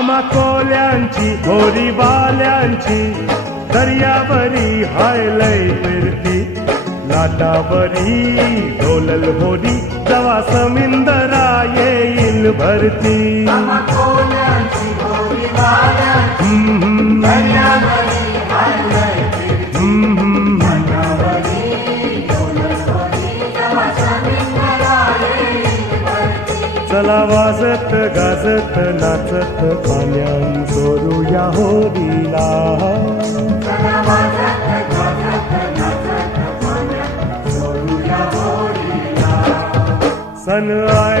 आम्हा कोल्यांची होरी बाल्यांची दर्यावरी हायलय फिरती लाटावरी डोलल होरी जवा समिंदरा येईल भरती चला वाजत गाजत नाचत पाण्यान चोरूया होरीला सन आय